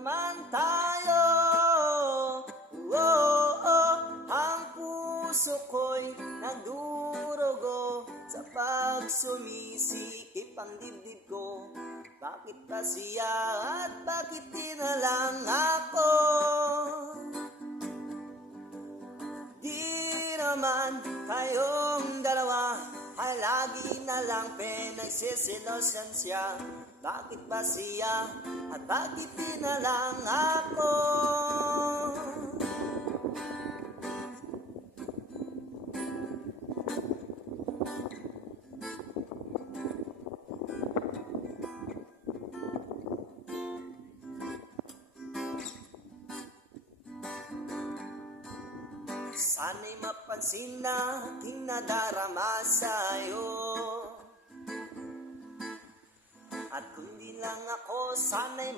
naman tayo. Oh, oh, ang puso ko'y nagdurugo sa pagsumisikip ang dibdib ko. Bakit ba siya at bakit di na lang ako? Di naman kayong dalawa ay lagi na lang pinagsisilosan siya. Bakit ba siya at bakit di na lang ako? Sana'y mapansin na aking nadarama sa'yo. At kung di lang ako, sana'y